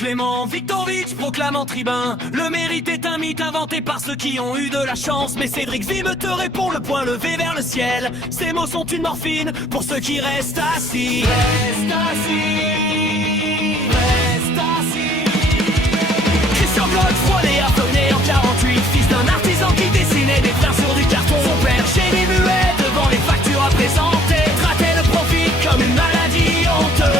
Clément Viktorovitch proclamant tribun. Le mérite est un mythe inventé par ceux qui ont eu de la chance. Mais Cédric Vime te répond, le poing levé vers le ciel. Ces mots sont une morphine pour ceux qui restent assis. Reste assis, reste assis. Christian Bloch, frôlé, affolé en 48. Fils d'un artisan qui dessinait des fleurs sur du carton. Son père génie muet devant les factures à présenter. Traitait le profit comme une maladie honteuse.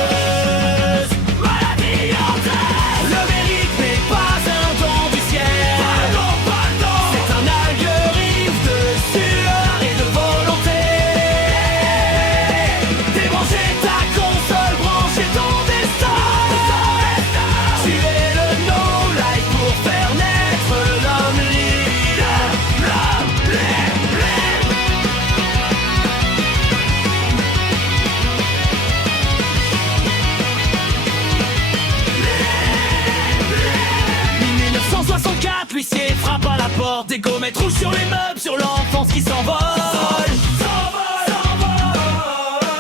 L'huissier frappe à la porte, des gommettes rouges sur les meubles, sur l'enfance qui s'envole.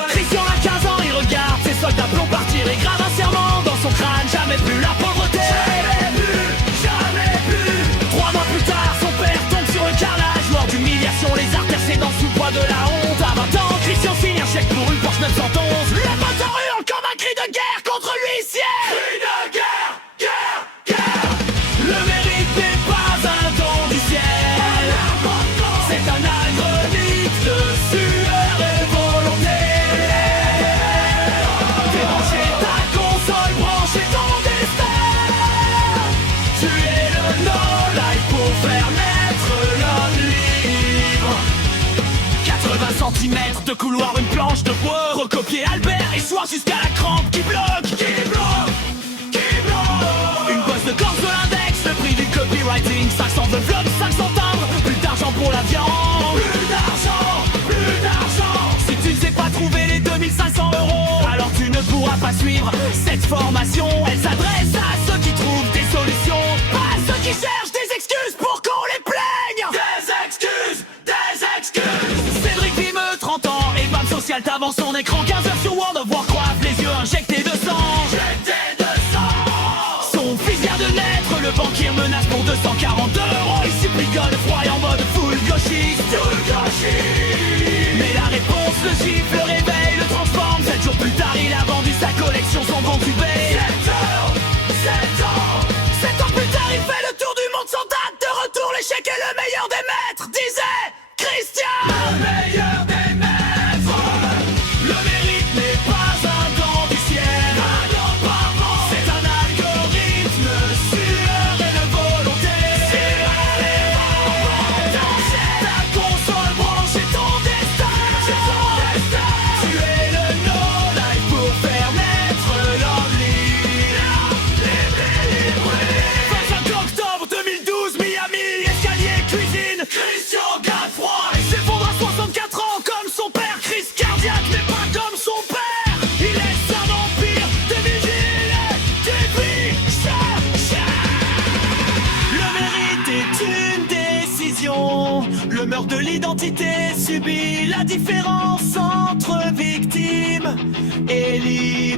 Christian a 15 ans, il regarde ses soldats plomb partir et grave un serment dans son crâne, jamais plus la pauvreté. Jamais plus, jamais plus. 3 mois plus tard, son père tombe sur le carrelage, mort d'humiliation, les artères cédant sous le poids de la honte. À 20 ans, Christian signe un chèque pour une Porsche 911. Le moteur hurle comme un cri de guerre contre l'huissier. Cri de guerre, guerre, guerre. Le mérite n'est pas un don du ciel, c'est un algorithme de sueur et volonté. Débranchez ta console, branchez ton destin. Tu es le no-life pour faire naître l'homme libre. 80 cm de couloir, une planche de bois. Recopier Albert et soir jusqu'à la crampe qui bloque. Qui bloque, qui bloque. Une bosse de corse de l'index, le prix du copywriting. 500 enveloppes, 500 timbres. Plus d'argent pour la viande. Plus d'argent, plus d'argent. Si tu ne sais pas trouver les 2500 €, alors tu ne pourras pas suivre cette formation. Elle s'adresse à ceux qui trouvent des solutions, pas à ceux qui cherchent des excuses pour qu'on les plaigne. Des excuses, des excuses. Cédric Vime, 30 ans, et bam social t'avance son écran. 15 heures sur World of Warcraft, les yeux injectés de sang. Injectés de sang. Son fils vient de naître, le banquier menace pour 240 €. Il supplie Godefroy en mode full gauchiste. Full gauchiste. Mais la réponse le gifle, le réveil, le transforme. 7 jours plus tard, il a vendu sa collection sans vent du bay. 7 heures, 7 ans. 7 ans plus tard, il fait le tour du monde sans date de retour. L'échec est le meilleur des maîtres, disait Christian. Le meilleur des maîtres. Le mérite n'est pas un don du ciel, c'est un algorithme de sueur et de volonté. Ta console, branchez ton destin. Tu es le no-life pour faire naître l'homme libre. 25 octobre 2012, Miami, escalier, cuisine. Christian Godefroy s'effondre à 64 ans comme son père. Crise cardiaque mais pas comme son père. Il laisse un empire de vigiles qui brille. Le mérite est une décision. Le meurtre de l'identité subit la différence entre victime et libre.